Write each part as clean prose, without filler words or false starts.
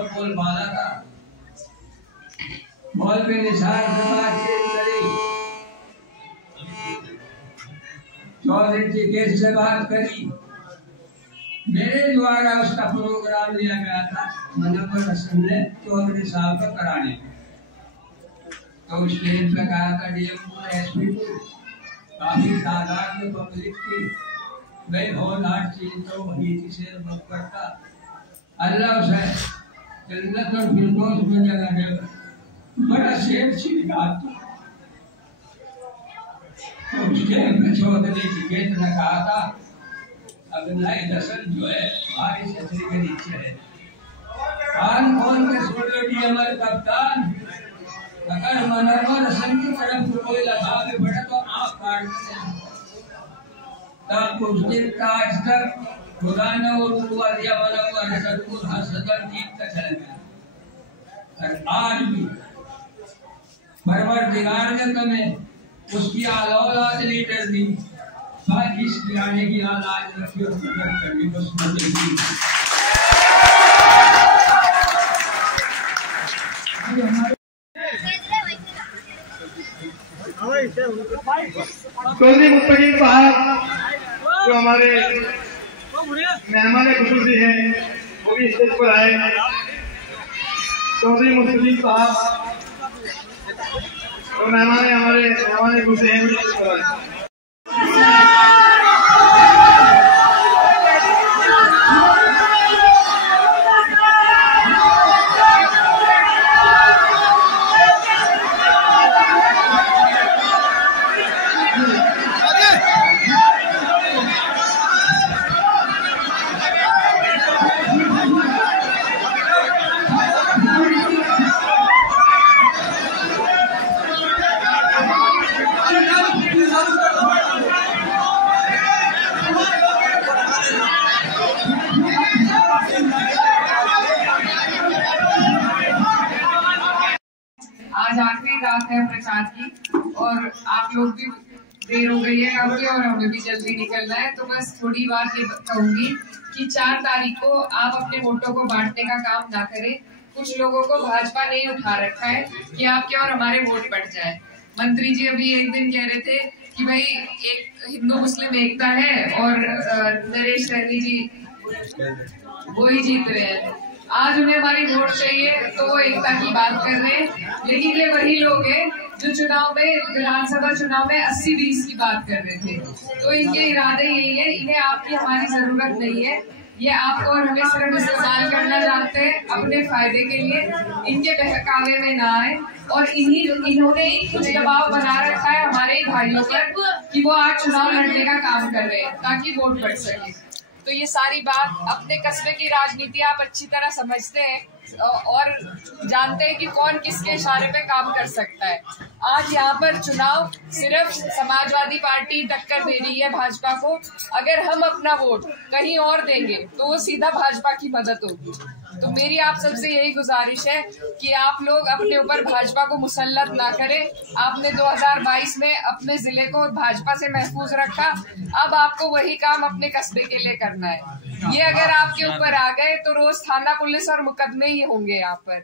और बोल माला था, बॉल पे निशान से बातचीत करी, चौधरी जी केस से बात करी। मेरे द्वारा उसका प्रोग्राम लिया गया था मनोहर हसन ने चौधरी साहब का कराने, तो स्टेज पे कहा था डीएम एसपी को, काफी तादाद में पब्लिक थी, मैं होनहार चीज तो वही थी शेर बकर का, अल्लाह से जन्नत और फिरदौस में जगह दे, बड़ा शेर छिड़का तो उसके चौधरी जी के ने कहा था अगला दसन जो है बारिश छतरी के नीचे है, कान खोल के सुन लो डीएमआर कप्तान, अगर मनोहर हसन की तरफ कोई लगा के बढ़े तो आँख काट दें। तब उस दिन का आज तक खुदा ने वो रुकवा दिया, मनोहर हसन को हंसकर जीत का चला गया। और आज भी परवरदिगार ने तुम्हें उसकी औलाद लीडर दी, इस गिराने की आज रखी और मदद करनी बस मदद की। चौधरी मुस्तकीम साहब जो हमारे मेहमान खुसूसी हैं वो भी स्टेज पर आए। चौधरी मुस्तकीम साहब तो मेहमान खुशी हैं स्टेज पर आए। आज आखिरी रात है प्रचार की और आप लोग भी देर हो गई है काफी और हमें भी जल्दी निकलना है, तो बस थोड़ी बात ये कहूंगी कि 4 तारीख को आप अपने वोटों को बांटने का काम ना करें। कुछ लोगों को भाजपा ने उठा रखा है कि आपके और हमारे वोट बढ़ जाए। मंत्री जी अभी एक दिन कह रहे थे कि भाई एक हिंदू मुस्लिम एकता है और नरेश रैनी जी वही जीत रहे हैं। आज उन्हें हमारी वोट चाहिए तो वो एकता की बात कर रहे हैं, लेकिन ये वही लोग हैं जो चुनाव में विधानसभा चुनाव में 80-20 की बात कर रहे थे। तो इनके इरादे यही है, इन्हें आपकी हमारी जरूरत नहीं है, ये आपको और हमें सिर्फ इस्तेमाल करना चाहते हैं अपने फायदे के लिए। इनके बहकावे में ना आए और इन्होंने कुछ दबाव बना रखा है हमारे ही भाइयों पर कि वो आज चुनाव लड़ने का काम कर रहे हैं ताकि वोट बढ़ सके। तो ये सारी बात अपने कस्बे की राजनीति आप अच्छी तरह समझते हैं और जानते हैं कि कौन किसके इशारे पे काम कर सकता है। आज यहाँ पर चुनाव सिर्फ समाजवादी पार्टी टक्कर दे रही है भाजपा को। अगर हम अपना वोट कहीं और देंगे तो वो सीधा भाजपा की मदद होगी। तो मेरी आप सबसे यही गुजारिश है कि आप लोग अपने ऊपर भाजपा को मुसल्लत ना करें। आपने 2022 में अपने जिले को भाजपा से महफूज रखा, अब आपको वही काम अपने कस्बे के लिए करना है। ये अगर आपके ऊपर आ गए तो रोज थाना पुलिस और मुकदमे ही होंगे यहाँ पर।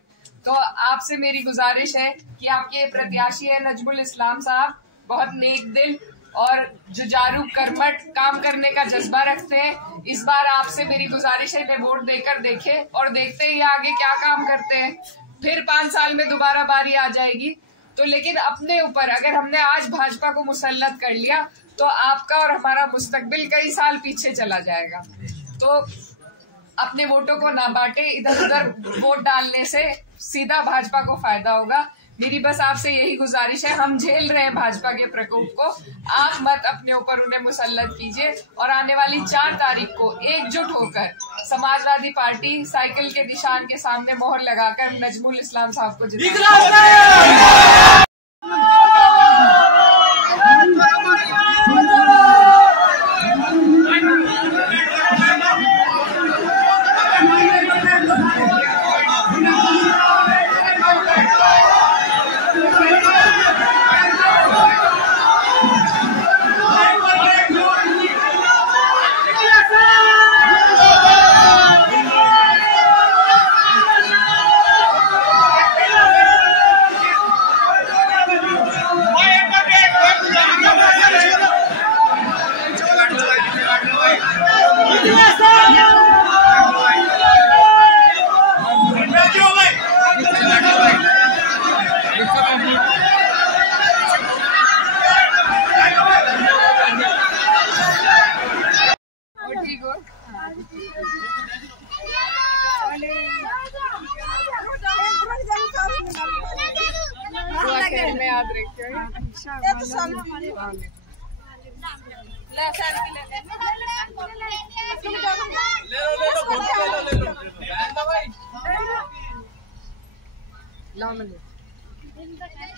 तो आपसे मेरी गुजारिश है कि आपके प्रत्याशी है नजमुल इस्लाम साहब, बहुत नेक दिल और जुझारू कर्मठ काम करने का जज्बा रखते हैं। इस बार आपसे मेरी गुजारिश है इन्हें वोट देकर देखें और देखते हैं आगे क्या काम करते हैं। फिर 5 साल में दोबारा बारी आ जाएगी। तो लेकिन अपने ऊपर अगर हमने आज भाजपा को मुसल्लत कर लिया तो आपका और हमारा मुस्तकबिल कई साल पीछे चला जाएगा। तो अपने वोटों को ना बांटे, इधर उधर वोट डालने से सीधा भाजपा को फायदा होगा। मेरी बस आपसे यही गुजारिश है, हम झेल रहे हैं भाजपा के प्रकोप को, आप मत अपने ऊपर उन्हें मुसल्लत कीजिए और आने वाली 4 तारीख को एकजुट होकर समाजवादी पार्टी साइकिल के निशान के सामने मोहर लगाकर नजमुल इस्लाम साहब को जिताएं। मैं याद रखती हूँ।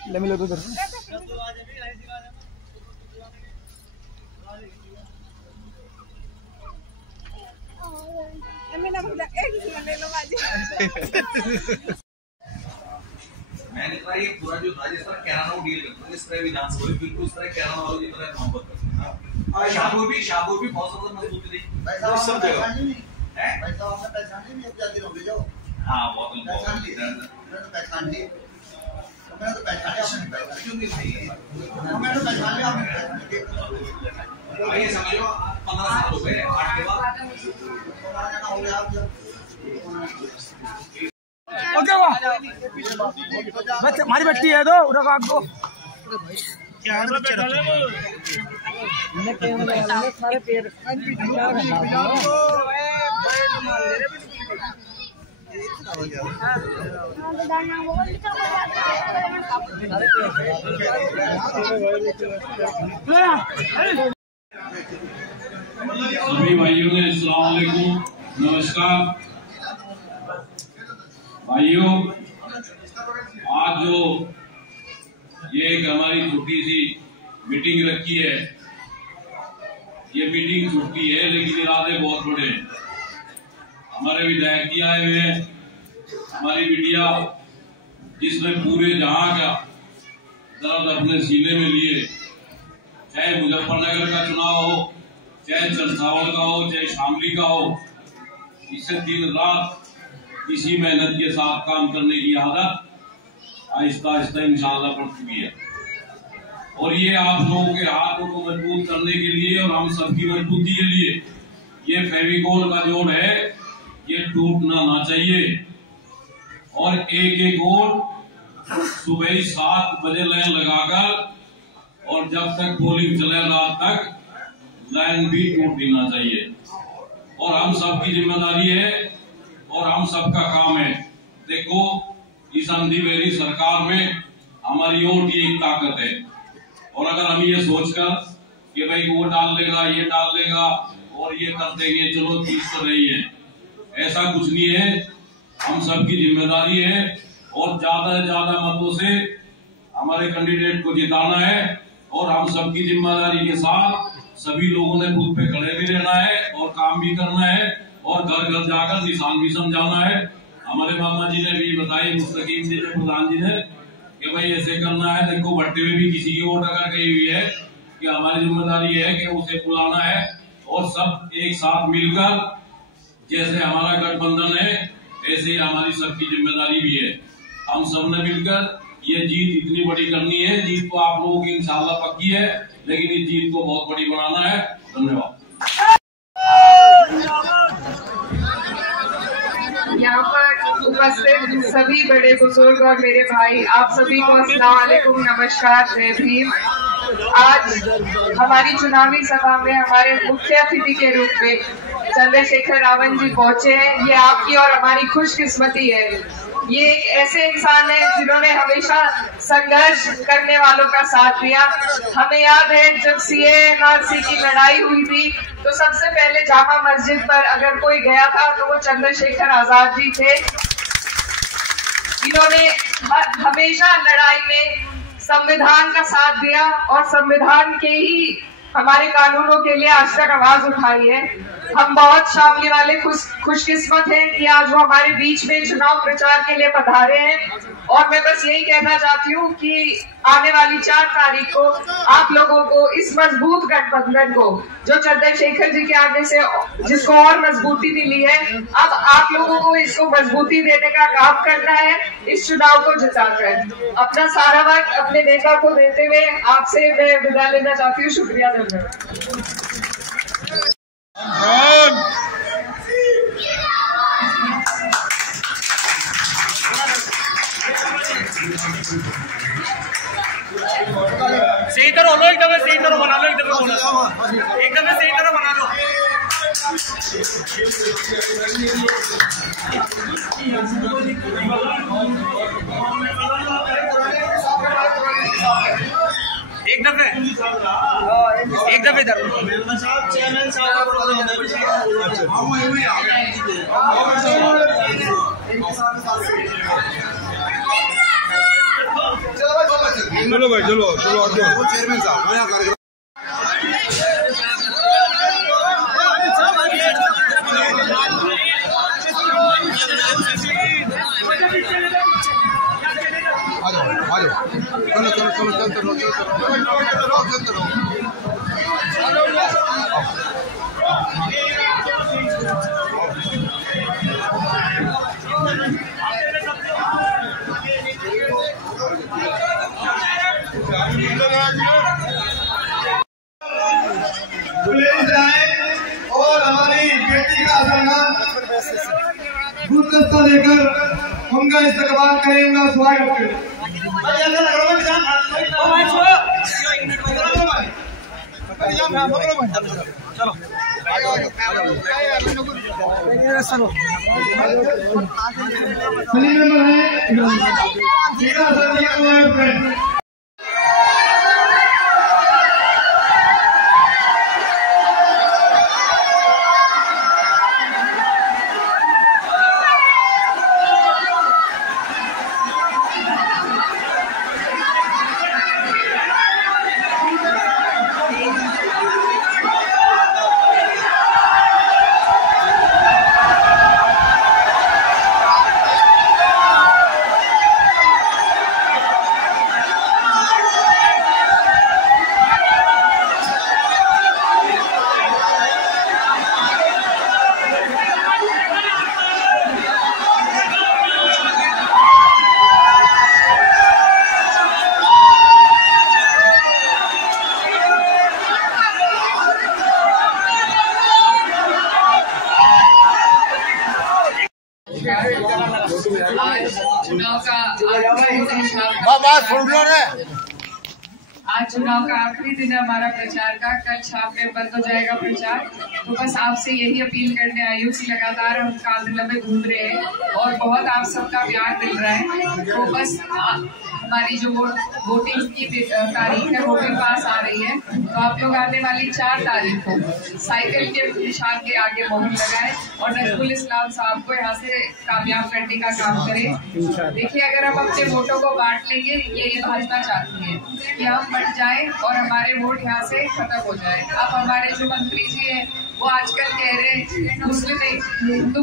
ले मिलो उधर मैंने कहा ये पूरा जो था जिस तरह कैराना को डील करता है इस तरह विधानसभा भी बिल्कुल इस तरह कैराना वालों की तरह मोहब्बत करते हैं। शाहपुर भी बहुत ज्यादा मजबूत थी सब जगह है। हाँ बहुत ये समझो 15 साल हो गए 8 के बाद ओके वाह हमारी बट्टी है तो उधर काट दो सारे पेड़ सभी भाइयों ने अस्सलाम वालेकुम नमस्कार। भाइयों आज जो ये एक हमारी छोटी सी मीटिंग रखी है, ये मीटिंग छोटी है लेकिन इरादे बहुत बड़े हैं। हमारे विधायक जी आए हुए हैं, हमारी मीडिया जिसने पूरे जहां का दर्द अपने सीने में लिए, चाहे मुजफ्फरनगर का चुनाव हो, चाहे चंसावल का हो, चाहे शामली का हो, इससे दिन रात इसी मेहनत के साथ काम करने की आदत आहिस्ता आहिस्ता इंशाअल्लाह बढ़ चुकी है। और ये आप लोगों के हाथों को मजबूत करने के लिए और हम सबकी मजबूती के लिए ये फेविकोल का जोड़ है, ये टूटना ना चाहिए। और एक वोट सुबह 7 बजे लाइन लगाकर और जब तक पोलिंग चले रात तक लाइन भी टूट देना चाहिए। और हम सबकी जिम्मेदारी है और हम सबका काम है। देखो इस अंधी बेरी सरकार में हमारी वोट की एक ताकत है। और अगर हम ये सोचकर कि भाई वो डाल लेगा, ये डाल लेगा और ये कर देंगे, चलो जीत तो रही है, ऐसा कुछ नहीं है। हम सबकी जिम्मेदारी है और ज्यादा से ज्यादा मतों से हमारे कैंडिडेट को जिताना है। और हम सबकी जिम्मेदारी के साथ सभी लोगों ने बूथ पे खड़े भी रहना है और काम भी करना है और घर घर जाकर निशान भी समझाना है। हमारे मामा जी ने भी बताई, मुस्तकीम जी ने, प्रधान जी ने, कि भाई ऐसे करना है। देखो भट्टे में भी किसी की वोट अगर गई हुई है कि हमारी जिम्मेदारी है कि उसे बुलाना है और सब एक साथ मिलकर, जैसे हमारा गठबंधन है ऐसे ही हमारी सबकी जिम्मेदारी भी है। हम सब ने मिलकर ये जीत इतनी बड़ी करनी है। जीत तो आप लोगों की इंशाअल्लाह पक्की है, लेकिन इस जीत को बहुत बड़ी बनाना है। धन्यवाद। यहाँ पर उपस्थित सभी बड़े बुजुर्ग और मेरे भाई, आप सभी को अस्सलाम वालेकुम, नमस्कार, जय भीम। आज हमारी चुनावी सभा में हमारे मुख्य अतिथि के रूप में चंद्रशेखर रावण जी पहुंचे हैं। ये आपकी और हमारी खुशकिस्मती है। ये एक ऐसे इंसान है जिन्होंने हमेशा संघर्ष करने वालों का साथ दिया। हमें याद है जब CA/NRC की लड़ाई हुई थी तो सबसे पहले जामा मस्जिद पर अगर कोई गया था तो वो चंद्रशेखर आजाद जी थे। इन्होंने हमेशा लड़ाई में संविधान का साथ दिया और संविधान के ही हमारे कानूनों के लिए आज तक आवाज उठाई है। हम बहुत शामली वाले खुशकिस्मत हैं कि आज वो हमारे बीच में चुनाव प्रचार के लिए पधारे हैं। और मैं बस यही कहना चाहती हूँ कि आने वाली 4 तारीख को आप लोगों को इस मजबूत गठबंधन को, जो चंद्रशेखर जी के आगे से जिसको और मजबूती मिली है, अब आप लोगों को इसको मजबूती देने का काम करना है। इस चुनाव को जिताकर अपना सारा वक्त अपने नेता को देते हुए आपसे मैं विदा लेना चाहती हूँ। शुक्रिया, धन्यवाद। सही तरह लो, एकदम सही तरह बना लो, एकदम सही तरह बना लो। एक दफे इधर चेयरमैन साहब चलो भाई चलो चेयरमैन साहब और हमारी बेटी का गुलदस्ता देकर उनका इस्तकबाल करें, उनका स्वागत करें। आज चुनाव का आखिरी दिन है हमारा प्रचार का। कल शाम में बंद हो जाएगा प्रचार। तो बस आपसे यही अपील करने आई हूँ कि लगातार हम कांधला में घूम रहे हैं और बहुत आप सबका प्यार मिल रहा है। तो बस हमारी जो वोटिंग की तारीख है वो भी पास आ रही है। तो आप लोग आने वाली 4 तारीख को साइकिल के निशान के आगे मोहर लगाए और नजमुल इस्लाम साहब को यहाँ से कामयाब करने का काम करें। देखिए, अगर हम अपने वोटों को बांट लेंगे, यही भाजपा चाहती है कि हम बढ़ जाए और हमारे वोट यहाँ से खत्म हो जाए। अब हमारे जो मंत्री जी हैं वो आजकल कह रहे हैं हिंदू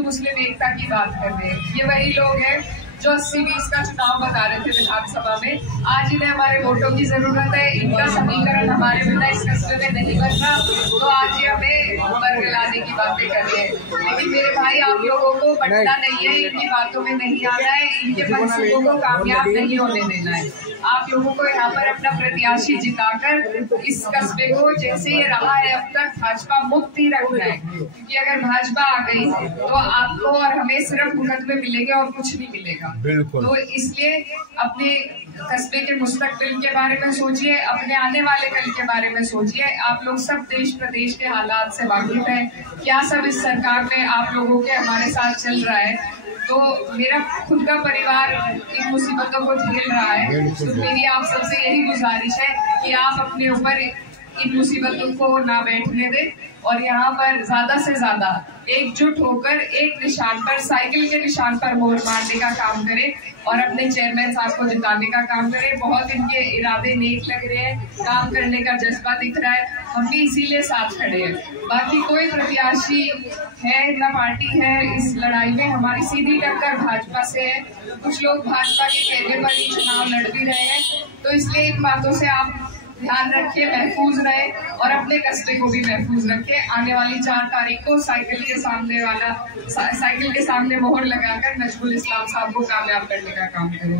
मुस्लिम एकता की बात कर रहे हैं। ये वही लोग हैं जो 80-20 का चुनाव बता रहे थे विधानसभा में। आज इन्हें हमारे वोटों की जरूरत है। इनका समीकरण हमारे बिना इस कस्बे में नहीं बनना, तो आज ये हमें वर्ग लाने की बातें कर रहे हैं। लेकिन मेरे भाई, आप लोगों को बंटना नहीं है, इनकी बातों में नहीं आना है, इनके मंसूबों को कामयाब नहीं होने देना है। आप लोगों को यहाँ पर अपना प्रत्याशी जिताकर इस कस्बे को जैसे ये रहा है अब तक भाजपा मुक्त ही रखना है। क्योंकि अगर भाजपा आ गई तो आपको और हमें सिर्फ मुकदमे मिलेंगे और कुछ नहीं मिलेगा। तो इसलिए अपने कस्बे के मुस्तकबिल के बारे में सोचिए, अपने आने वाले कल के बारे में सोचिए। आप लोग सब देश प्रदेश के हालात से वाकिफ हैं, क्या सब इस सरकार में आप लोगों के हमारे साथ चल रहा है। तो मेरा खुद का परिवार इन मुसीबतों को झेल रहा है। तो मेरी आप सबसे यही गुजारिश है कि आप अपने ऊपर इन मुसीबतों को ना बैठने दें और यहाँ पर ज्यादा से ज्यादा एकजुट होकर एक निशान पर, साइकिल के निशान पर मोहर मारने का काम करें और अपने चेयरमैन साहब को जिताने का काम करें। बहुत इनके इरादे नेक लग रहे हैं, काम करने का जज्बा दिख रहा है, हम भी इसीलिए साथ खड़े हैं। बाकी कोई प्रत्याशी है ना पार्टी है इस लड़ाई में, हमारी सीधी टक्कर भाजपा से है। कुछ लोग भाजपा के कहने पर ही चुनाव लड़ भी रहे हैं, तो इसलिए इन बातों से आप ध्यान रखिए, महफूज रहे और अपने कस्बे को भी महफूज रखे। आने वाली 4 तारीख को साइकिल के सामने मोहर लगाकर नजमुल इस्लाम साहब को कामयाब करने का काम करें।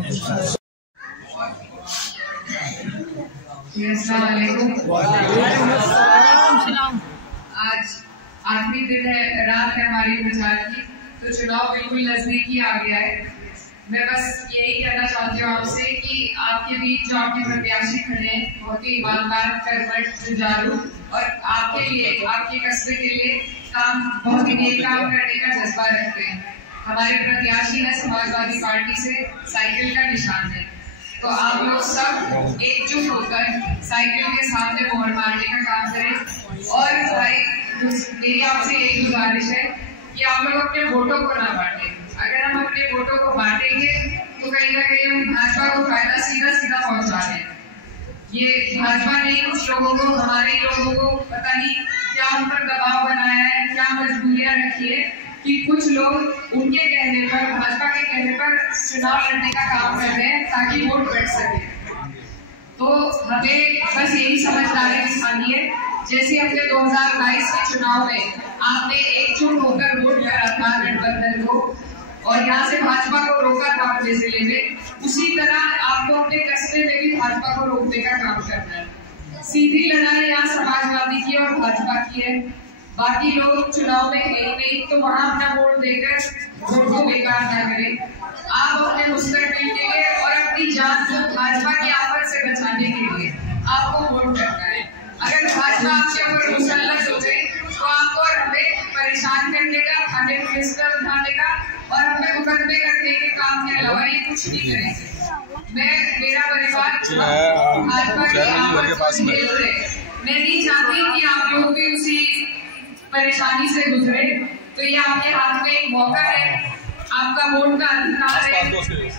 आज आखिरी दिन है, रात है हमारी प्रचार की, तो चुनाव बिल्कुल नजदीकी आ गया है। मैं बस यही कहना चाहती हूँ आपसे कि आपके बीच जो आपके प्रत्याशी खड़े हैं बहुत ही ईमानदार, कर्मठ, जुझारू और आपके लिए, आपके कस्बे के लिए बहुत ही नेक काम करने का जज्बा रखते हैं। हमारे प्रत्याशी है समाजवादी पार्टी से, साइकिल का निशान है। तो आप लोग सब एकजुट होकर साइकिल के सामने मोहर मारने का काम करें। और भाई मेरी आपसे यही गुजारिश है कि आप लोग अपने वोटों को ना बांटें। अगर हम अपने वोटों को बांटेंगे तो कहीं ना कहीं हम भाजपा को फायदा सीधा सीधा पहुंचा रहे हैं। ये भाजपा ने कुछ लोगों को, हमारे लोगों को पता नहीं क्या उन पर दबाव बनाया है, क्या मजबूरियां रखी है कि कुछ लोग उनके कहने पर, भाजपा के कहने पर चुनाव लड़ने का काम कर रहे हैं ताकि वोट बढ़ सके। तो हमें बस यही समझदारी दिखानी है। जैसे हमने 2022 के चुनाव में आपने एकजुट होकर वोट करा था गठबंधन को और यहाँ से भाजपा को रोका था अपने जिले में, उसी तरह आपको अपने कस्बे में भी भाजपा को रोकने का काम करना है। सीधी लड़ाई यहाँ समाजवादी की और भाजपा की है। बाकी लोग चुनाव में है ही नहीं, तो वहाँ अपना वोट देकर वोट को बेकार ना करें। आप अपने मुस्तकबिल के लिए और अपनी जान को भाजपा की आफत से बचाने के लिए आपको वोट करना है। अगर भाजपा आपके ऊपर मुसल्लत हो गई तो आपको और हमें परेशान करने का, थाने पुलिस पर उठाने का और हमें मुकदमे करने के काम के अलावा ये कुछ नहीं करेंगे। मेरा परिवार भाजपा की आफत से झेल रहे, मैं नहीं चाहती कि आप लोग भी उसी परेशानी से गुजरे। तो ये आपके हाथ में एक मौका है, आपका वोट का अधिकार है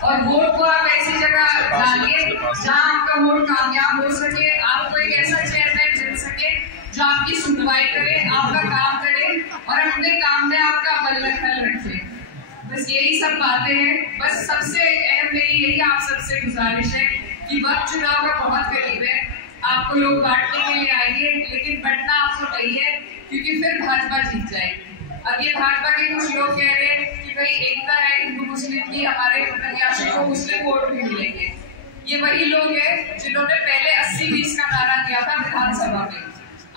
और वोट को आप ऐसी जगह डालिए जहां आपका वोट कामयाब हो सके, आपको एक ऐसा चेयरमैन मिल सके जो आपकी सुनवाई करे, आपका काम करे और अपने काम में आपका बल दखल रखे। बस यही सब बातें हैं। बस सबसे अहम मेरी यही आप सबसे गुजारिश है कि वक्त चुनाव का बहुत करीब है। आपको लोग बांटने के लिए आएंगे, लेकिन बंटना आपको नहीं है क्योंकि फिर भाजपा जीत जाएगी। अब ये भाजपा के कुछ लोग कह रहे हैं कि भाई एकता है हिंदू मुस्लिम की, हमारे प्रत्याशी को मुस्लिम वोट भी मिलेंगे। ये वही लोग हैं जिन्होंने पहले 80-20 का नारा दिया था विधानसभा में।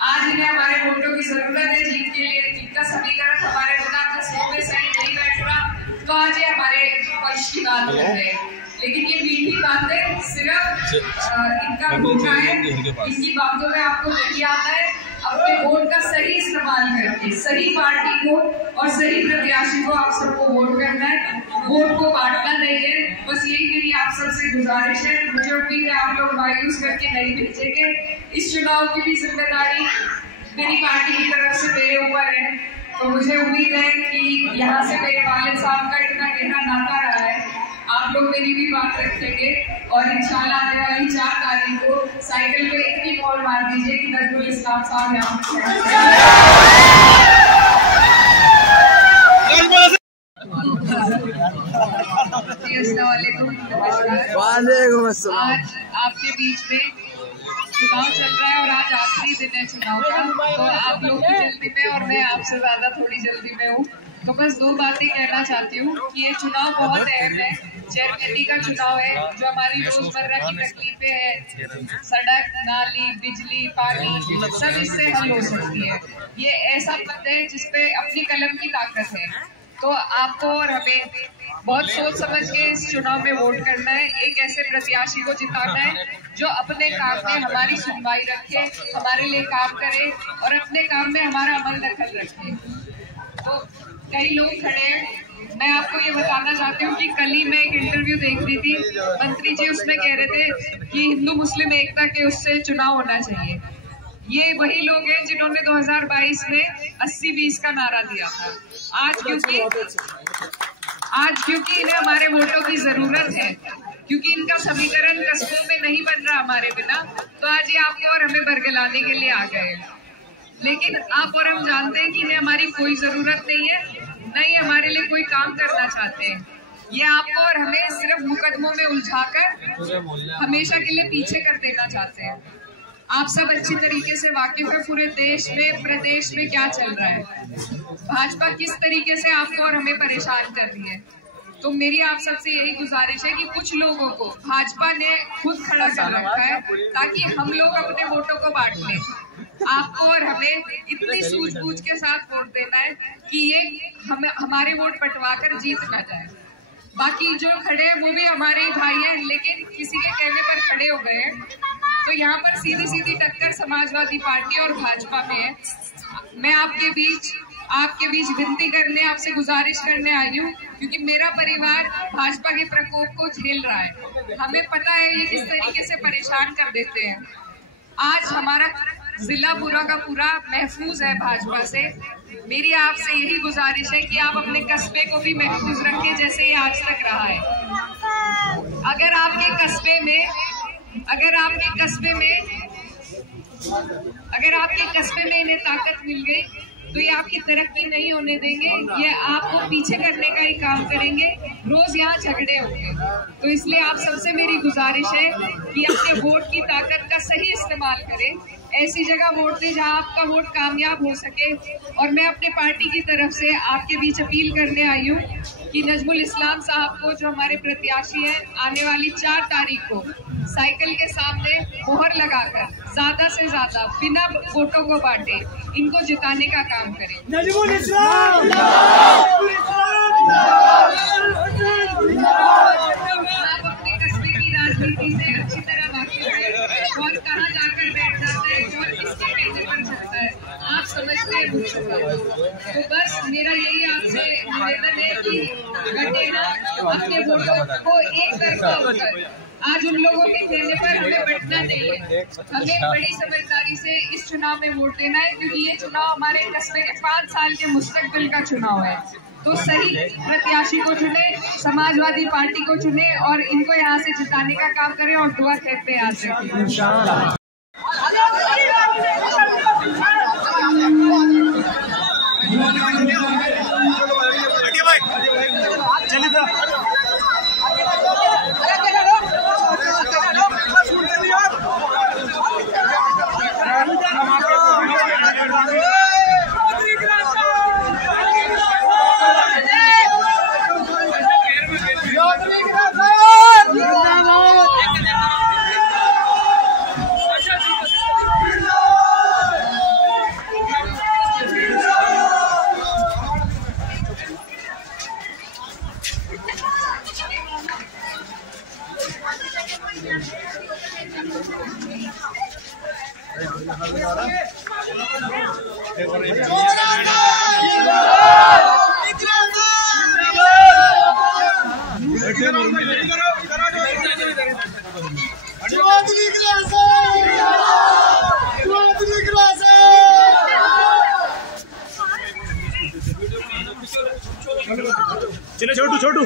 आज इन्हें हमारे वोटों की जरूरत है जीत के लिए, जिनका समीकरण हमारे बिना कस्बों में सही नहीं बैठ रहा, तो आज ये हमारे पक्ष की बात कर रहे हैं। लेकिन ये मीठी बातें सिर्फ इनका भूखा है, इनकी बातों में आपको नहीं आता है। अपने वोट का सही इस्तेमाल करके सही पार्टी को और सही प्रत्याशी को आप सबको वोट करना है, वोट को बांटना नहीं है। बस यही मेरी आप सबसे गुजारिश है। मुझे उम्मीद है आप लोग मायूस करके नहीं भेजेंगे। इस चुनाव की भी जिम्मेदारी मेरी पार्टी की तरफ से मेरे ऊपर है। तो मुझे उम्मीद है कि यहाँ से मेरे वालिद साहब का इतना गहरा नाता रहा है, आप लोग मेरी भी बात रखेंगे और इंशाल्लाह आने वाली 4 तारीख को साइकिल पे इतनी मोड़ मार दीजिए कि नजरुल इस्लाम साहब यहाँ आज आपके बीच में चुनाव चल रहा है और आज आखिरी दिन है चुनाव का, तो आप लोग भी जल्दी में और मैं आपसे ज्यादा थोड़ी जल्दी में हूँ। तो बस 2 बातें कहना चाहती हूँ कि ये चुनाव बहुत अहम है। चेयरमैनी का चुनाव है जो हमारी रोजमर्रा की तकलीफें हैं, सड़क, नाली, बिजली, पानी, सब इससे हल हो सकती है। ये ऐसा पद है जिसपे अपनी कलम की ताकत है। तो आपको और हमें बहुत सोच समझ के इस चुनाव में वोट करना है। एक ऐसे प्रत्याशी को जिताना है जो अपने काम में हमारी सुनवाई रखे, हमारे लिए काम करे और अपने काम में हमारा अमल दखल रखे। तो कई लोग खड़े हैं, मैं आपको ये बताना चाहती हूँ कि कल ही मैं एक इंटरव्यू देख रही थी, मंत्री जी उसमें कह रहे थे कि हिंदू मुस्लिम एकता के उससे चुनाव होना चाहिए। ये वही लोग हैं जिन्होंने 2022 में 80-20 का नारा दिया था। आज क्योंकि इन्हें हमारे वोटों की जरूरत है, क्योंकि इनका समीकरण कस्बों में नहीं बन रहा हमारे बिना, तो आज ये आपको और हमें बरगलाने के लिए आ गए। लेकिन आप और हम जानते हैं कि इन्हें हमारी कोई जरूरत नहीं है, न ही हमारे लिए कोई काम करना चाहते हैं। ये आपको और हमें सिर्फ मुकदमों में उलझाकर हमेशा के लिए पीछे कर देना चाहते हैं। आप सब अच्छी तरीके से वाकिफ है पूरे देश में, प्रदेश में क्या चल रहा है, भाजपा किस तरीके से आपको और हमें परेशान कर रही है। तो मेरी आप सबसे यही गुजारिश है कि कुछ लोगों को भाजपा ने खुद खड़ा कर रखा है ताकि हम लोग अपने वोटों को बांट लें। आपको और हमें इतनी सूझबूझ के साथ वोट देना है कि ये हमारे वोट बंटवा कर जीत ना जाए। बाकी जो खड़े हैं वो भी हमारे ही भाई हैं, लेकिन किसी के कहने पर खड़े हो गए हैं। तो यहाँ पर सीधी सीधी टक्कर समाजवादी पार्टी और भाजपा में है। मैं आपके बीच आपके बीच विनती करने, आपसे गुजारिश करने आई हूँ, क्योंकि मेरा परिवार भाजपा के प्रकोप को झेल रहा है। हमें पता है ये किस तरीके से परेशान कर देते हैं। आज हमारा जिला पूरा का पूरा महफूज है भाजपा से। मेरी आपसे यही गुजारिश है कि आप अपने कस्बे को भी महफूज रखें जैसे ये आज तक रहा है। अगर आपके कस्बे में इन्हें ताकत मिल गई तो ये आपकी तरक्की नहीं होने देंगे, ये आपको पीछे करने का ही काम करेंगे। रोज यहाँ झगड़े होंगे, तो इसलिए आप सबसे मेरी गुजारिश है कि अपने वोट की ताकत का सही इस्तेमाल करें। ऐसी जगह वोट दें जहाँ आपका वोट कामयाब हो सके। और मैं अपने पार्टी की तरफ से आपके बीच अपील करने आई हूँ कि नजमुल इस्लाम साहब को, जो हमारे प्रत्याशी हैं, आने वाली 4 तारीख को साइकिल के सामने मोहर लगाकर ज्यादा से ज्यादा बिना वोटों को बांटे इनको जिताने का काम करें। नजमुल इस्लाम आप अपने कस्बे की राजनीति से अच्छी तरह वाकिफ हैं और कहाँ जाकर बैठ जाता है और किसके कहने पर चलता है आप समझते हैं। तो बस मेरा यही आपसे निवेदन है कि घटेना अपने वोटों को एक तरफा होकर आज उन लोगों के कहने पर हमें बैठना नहीं है। हमें बड़ी समझदारी से इस चुनाव में वोट देना है, क्योंकि ये चुनाव हमारे कस्बे के 5 साल के मुस्तकबिल का चुनाव है। तो सही प्रत्याशी को चुने, समाजवादी पार्टी को चुने और इनको यहाँ से जिताने का काम करें और दुआ खेत पे याद रखें। चलो छोटू छोटू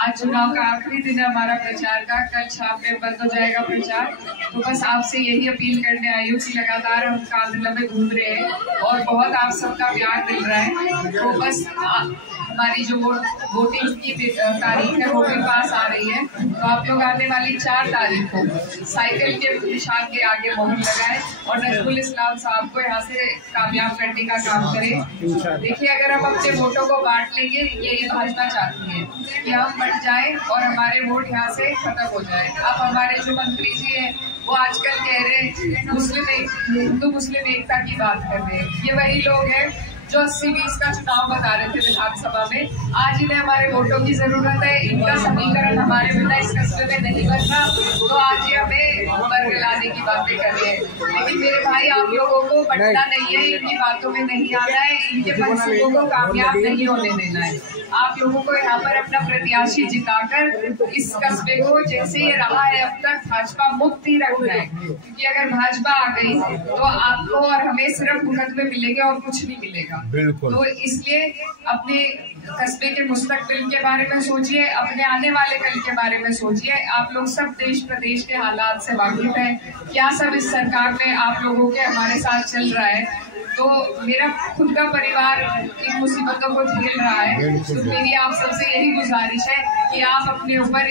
आज चुनाव का आखिरी दिन है हमारा प्रचार का। कल शाम में बंद हो जाएगा प्रचार। तो बस आपसे यही अपील करने आई हूँ कि लगातार हम कांधला में घूम रहे हैं और बहुत आप सबका प्यार मिल रहा है। तो बस हमारी जो वोटिंग की तारीख है वो भी पास आ रही है। तो आप लोग आने वाली 4 तारीख को साइकिल के निशान के आगे मोहर लगाएं और नजमुल इस्लाम साहब को यहाँ से कामयाब करने का काम करें। देखिए, अगर हम अपने वोटों को बांट लेंगे, यही भाजपा चाहती है कि हम बट जाए और हमारे वोट यहाँ से खत्म हो जाए। अब हमारे जो मंत्री जी हैं वो आजकल कह रहे हैं हिंदू मुस्लिम एकता की बात कर रहे हैं। ये वही लोग हैं जो 80-20 का चुनाव बता रहे थे विधानसभा में। आज इन्हें हमारे वोटों की जरूरत है। इनका समीकरण हमारे बिना इस कस्बे में नहीं बनना, तो आज ये हमें बरगलाने की बातें कर रहे हैं। लेकिन मेरे भाई, आप लोगों को बटना नहीं है, इनकी बातों में नहीं आना है, इनके मंसूबों को कामयाब नहीं होने देना है। आप लोगों को यहाँ पर अपना प्रत्याशी जिताकर इस कस्बे को जैसे ये रहा है अब तक भाजपा मुक्त ही रखना है। क्योंकि अगर भाजपा आ गई तो आपको और हमें सिर्फ मुकदमे मिलेंगे और कुछ नहीं मिलेगा। तो इसलिए अपने कस्बे के मुस्तकबिल के बारे में सोचिए, अपने आने वाले कल के बारे में सोचिए। आप लोग सब देश प्रदेश के हालात से वाकिफ हैं, क्या सब इस सरकार में आप लोगों के हमारे साथ चल रहा है। तो मेरा खुद का परिवार इन मुसीबतों को झेल रहा है, तो मेरी आप सबसे यही गुजारिश है कि आप अपने ऊपर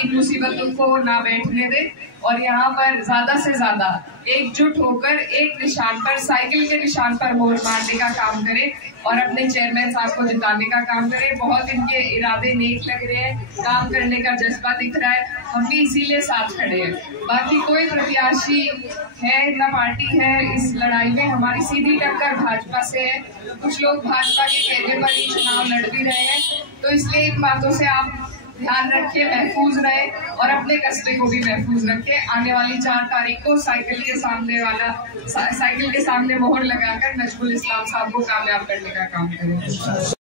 इन मुसीबतों को ना बैठने दें और यहाँ पर ज्यादा से ज्यादा एकजुट होकर एक निशान पर, साइकिल के निशान पर मोहर मारने का काम करें और अपने चेयरमैन साहब को जिताने का काम करें। बहुत इनके इरादे नेक लग रहे हैं, काम करने का जज्बा दिख रहा है, हम भी इसीलिए साथ खड़े हैं। बाकी कोई प्रत्याशी है ना पार्टी है, इस लड़ाई में हमारी सीधी टक्कर भाजपा से है। कुछ लोग भाजपा के कहने पर ही चुनाव लड़ भी रहे हैं, तो इसलिए इन बातों से आप ध्यान रखिए, महफूज रहे और अपने कस्बे को भी महफूज रखें। आने वाली 4 तारीख को साइकिल के सामने मोहर लगाकर नजमुल इस्लाम साहब को कामयाब करने का काम करें।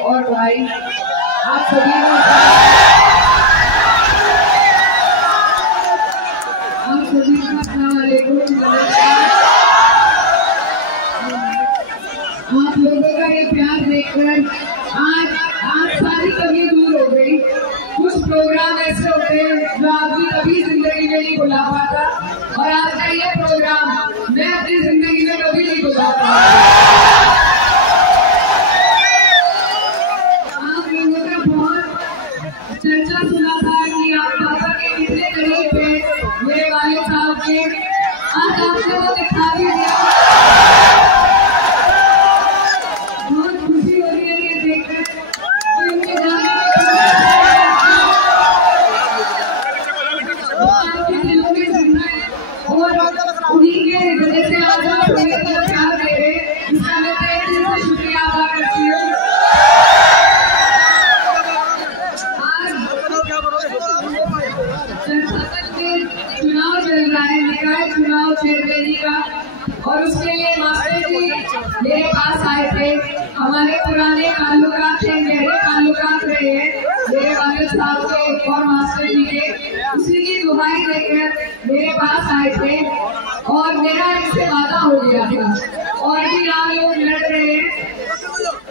और भाई आप सभी आप लोगों का ये प्यार देखकर आज सारी कमी दूर हो गई। कुछ प्रोग्राम ऐसे होते हैं जो आपकी कभी जिंदगी में नहीं भुला पाता, और आज का ये प्रोग्राम मैं अपनी जिंदगी में कभी नहीं भुला पाता। चर्चा सुना था कि आप पापा के कितने करीब थे मेरे वाले साहब के, आज आपने वो दिखा भी दिया। बहुत खुशी हो रही है ये देखकर कि उनके जाने आपके दिलों में जिंदा है और उन्हीं के वजह से आज आप मेरे तरफ प्यार दे रहे हैं। इसका मैं तहे दिल से शुक्रिया अदा करती हूँ। चुनाव चल रहा है, निकाय चुनाव चेयरमैन का, और उसके लिए मास्टर जी मेरे पास आए थे। हमारे पुराने ताल्लुकात थे, गहरे ताल्लुकात रहे हैं मेरे वालिद साहब के और मास्टर जी के, उसी की दुहाई देकर मेरे पास आए थे और मेरा इनसे वादा हो गया था। और भी यहाँ लोग लड़ रहे हैं,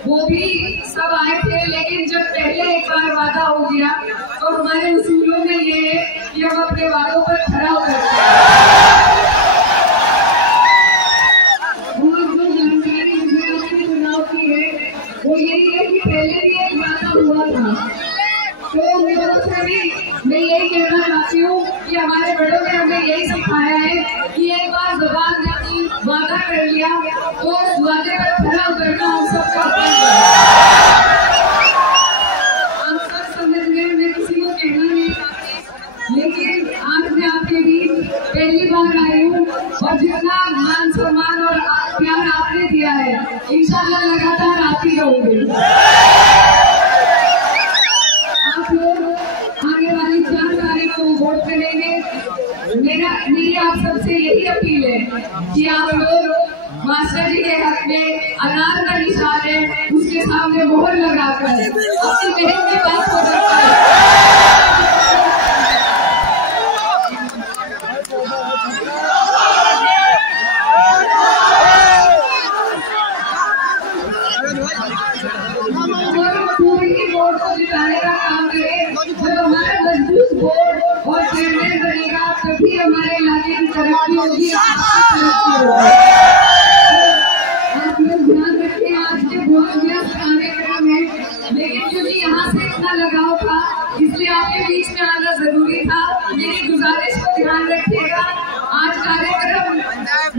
वो भी सब आए थे, लेकिन जब पहले एक बार वादा हो गया तो हमारे उसूलों में ये है कि हम अपने वादों पर खरा उतरते हैं। चुनाव की है वो यही है कि पहले भी एक वादा हुआ था, तो मैं यही कहना चाहती हूँ कि हमारे बड़ों ने हमें यही सिखाया है कि एक बार जबान देती, वादा कर लिया तो उस वादे पर खरा उतरना हम सबका आप सब समझ में मैं किसी को कहना नहीं चाहती, लेकिन आज मैं आपके बीच पहली बार आई हूँ और जितना मान सम्मान और प्यार आपने दिया है इंशाल्लाह लगातार आती रहूंगी। आप लोग आने वाली 4 तारीख को वोट करेंगे। मेरी आप सबसे यही अपील है कि आप लोग मास्टर जी के हक में अनार का निशान है उसके सामने मोहर लगाकर अपनी बहन की बात को रखकर तभी हमारे इलाके की तरक्की होगी। आप लोग ध्यान रखें, आज के बहुत व्यस्त कार्यक्रम है, लेकिन क्योंकि यहाँ से इतना लगाव था इसलिए आपके बीच में आना जरूरी था। मेरी गुजारिश को ध्यान रखिएगा। आज कार्यक्रम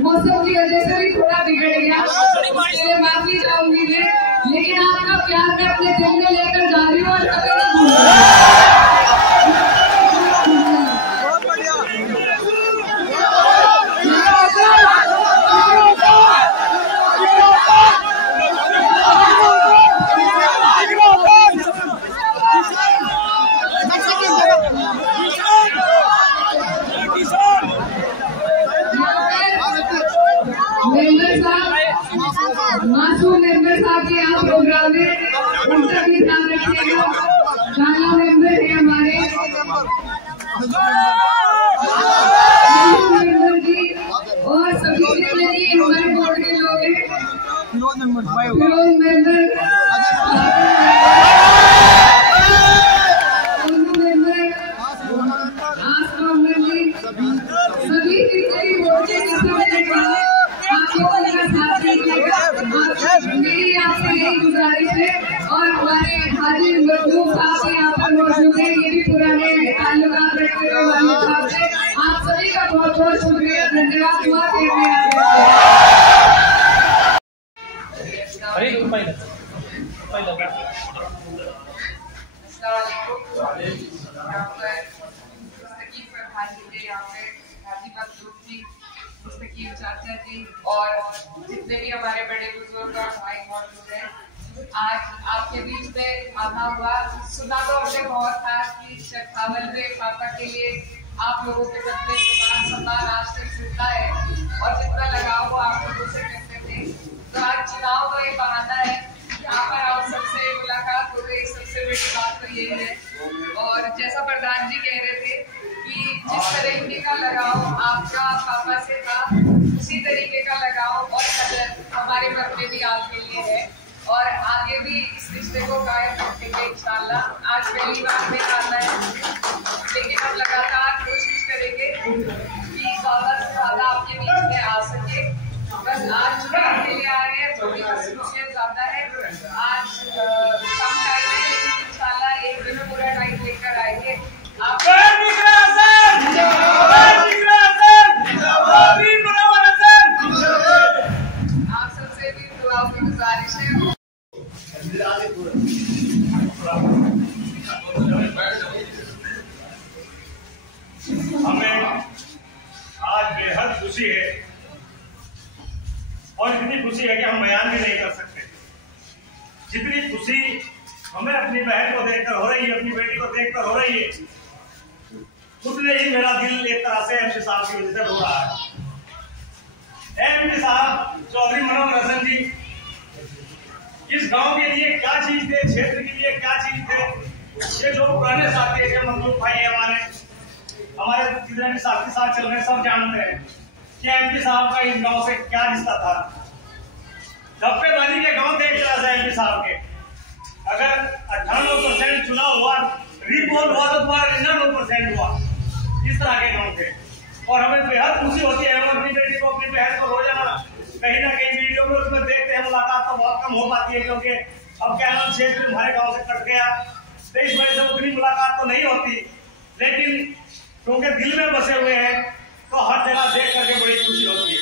मौसम की वजह से भी थोड़ा बिगड़ गया, इसलिए माफी चाहूंगी मैं, लेकिन आपका प्यार मैं अपने दिल में लेकर जा रही हूँ और कभी नहीं भूलूंगी। मासूम मेंबर साहब के यहाँ प्रोग्राम है, उनका भी ध्यान रखिएगा। गाना मेंबर है हमारे मेंबर जी और सभी जितने भी हमारे बोर्ड के लोग हैं, फिरोज मेंबर, सभी जितने भी बोर्ड के मेरी आपसे यही गुजारिश है। और हमारे हाजी मजदूर साहब यहाँ पर मौजूद है, ये भी पुराने ताल्लुकात रखते हुए वाले साहब से आप सभी का बहुत बहुत शुक्रिया, धन्यवाद। दुआ देते हैं। मुस्तकीम चाचा जी और जितने भी हमारे बड़े बुजुर्ग और भाई मौजूद हैं, आज आपके बीच में आना हुआ। सुना तो हमने बहुत था कि शेखावल में पापा के लिए आप लोगों के बदले मान सम्मान आज तक मिलता है और जितना लगाव वो आप लोगों से करते थे। तो आज चुनाव तो एक बहाना है, यहाँ पर आप सबसे मुलाकात हो गई। सबसे बड़ी बात तो ये है, और जैसा प्रधान जी कह रहे थे कि जिस तरीके का लगाव आपका पापा से था, उसी तरीके का लगाव और कदर हमारे मन में भी आपके लिए है और आगे भी इस रिश्ते को कायम रखेंगे इंशाल्लाह। आज पहली बार में आता है, लेकिन हम लगातार कोशिश करेंगे कि ज़्यादा से ज़्यादा आपके बीच में आ सके। बस आज चुनाव के लिए आ रहे हैं, थोड़ी मसरूफियत ज़्यादा है, आज कम टाइम है, लेकिन इंशाल्लाह एक दिन पूरा टाइम लेकर आएंगे। आप सबसे भी दुआ की गुजारिश है। हमें आज बेहद खुशी है और इतनी खुशी है कि हम बयान भी नहीं कर सकते। जितनी खुशी हमें अपनी बहन को देखकर हो रही है, अपनी बेटी को देखकर हो रही है, उतने ही मेरा दिल एक तरह से एमपी साहब की वजह से रो रहा है। एमपी साहब चौधरी मनोहर हसन जी इस गांव के लिए क्या चीज थे, क्षेत्र के लिए क्या चीज थे, ये जो पुराने साथी थे, मजदूर भाई हमारे जितने भी साथी साथ चल रहे सब जानते हैं कि एमपी साहब का इस गांव से क्या रिश्ता था। धप्पेबाजी के गांव थे एक तरह से एमपी साहब के। अगर 98% चुनाव हुआ, रिपोल हुआ तो 99% हुआ, इस तरह के गांव थे। और हमें बेहद खुशी होती है, हम अपनी बेटी को, अपनी बहन को रोजाना कहीं ना कहीं वीडियो में उसमें देखते हैं। मुलाकात तो बहुत कम हो पाती है क्योंकि अब कैनल क्षेत्र हमारे गांव से कट गया, तो इस वजह से उतनी मुलाकात तो नहीं होती, लेकिन क्योंकि दिल में बसे हुए हैं तो हर जगह देख करके बड़ी खुशी होती है।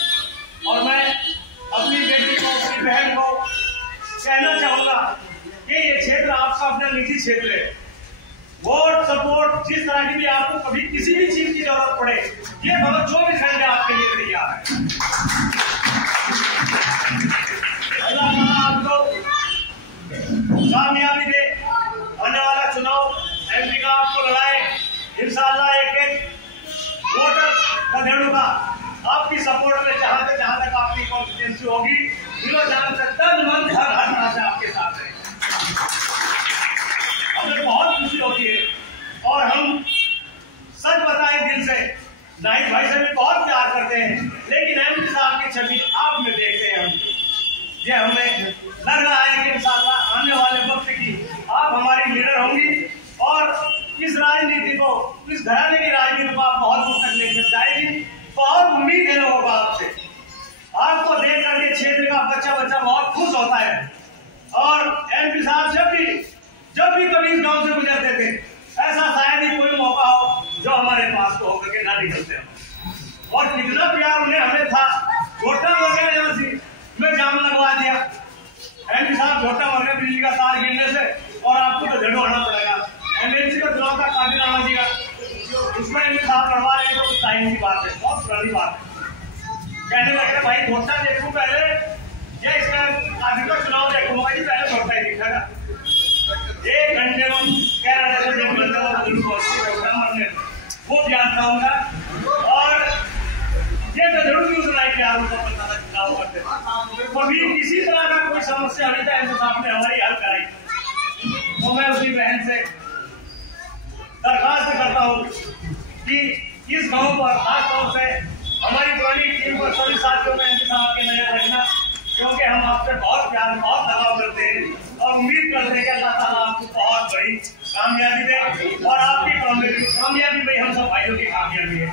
और मैं अपनी बेटी को, अपनी बहन को कहना चाहूंगा कि ये क्षेत्र आपका अपना निजी क्षेत्र है। वोट सपोर्ट जिस तरह की भी आपको कभी किसी भी चीज की जरूरत पड़े, ये भगत 24 घंटे आपके लिए तैयार है। अल्लाह ताला आपको कामयाबी दे, आने वाला चुनाव एमपी का आपको लड़ाए इंशाअल्लाह। एक वोटर का धेड़ूगा आपकी सपोर्ट में जहां तक आपकी कॉन्स्टिट्यूंसी होगी, दिलो जान से तन मन हर तरह से आपके साथ है। हमें बहुत खुशी होती है और हम सच बताएं दिल से नाहिद भाई से भी बहुत प्यार करते हैं, लेकिन एमपी साहब की छवि आप में देखते हैं हम। ये हमें लग रहा है कि इंशाअल्लाह आने वाले वक्त की आप हमारी लीडर होंगी और इस राजनीति को, इस घराने की राजनीति को आप बहुत दूर तक ले और कितना प्यार उन्हें हमें था। घोटा वगैरह यहाँ से में जाम लगवा दिया, एमपी साहब घोटा वगैरह बिजली का तार गिरने से, और आपको तो झड़ो होना पड़ेगा। एमएलसी का चुनाव था काफी राणा जी का, उसमें एमपी साहब लड़वा रहे हैं, तो टाइम की बात है, बहुत पुरानी बात है। कहने लगे भाई घोटा देखूं पहले या इसका काफी का चुनाव देखूंगा, भाई पहले घोटा ही दिखेगा। 1 घंटे में कह रहे थे खूब याद था उनका, और ये तो जरूर भी उतना ही प्यार उनका पता था चुनाव करते। कभी किसी तरह का कोई समस्या होती है तो आपने हमारी हल कराई, तो मैं उसी बहन से दरखास्त करता हूँ कि इस गांव पर खासतौर से हमारी पुरानी टीम पर सभी साथियों में एमपी साहब की नजर रखना, क्योंकि हम आपसे बहुत प्यार बहुत लगाव करते हैं और उम्मीद करते हैं कि अल्लाह ताला आपको बहुत बड़ी कामयाबी दे, और आपकी कामयाबी में हम सब भाइयों की कामयाबी है।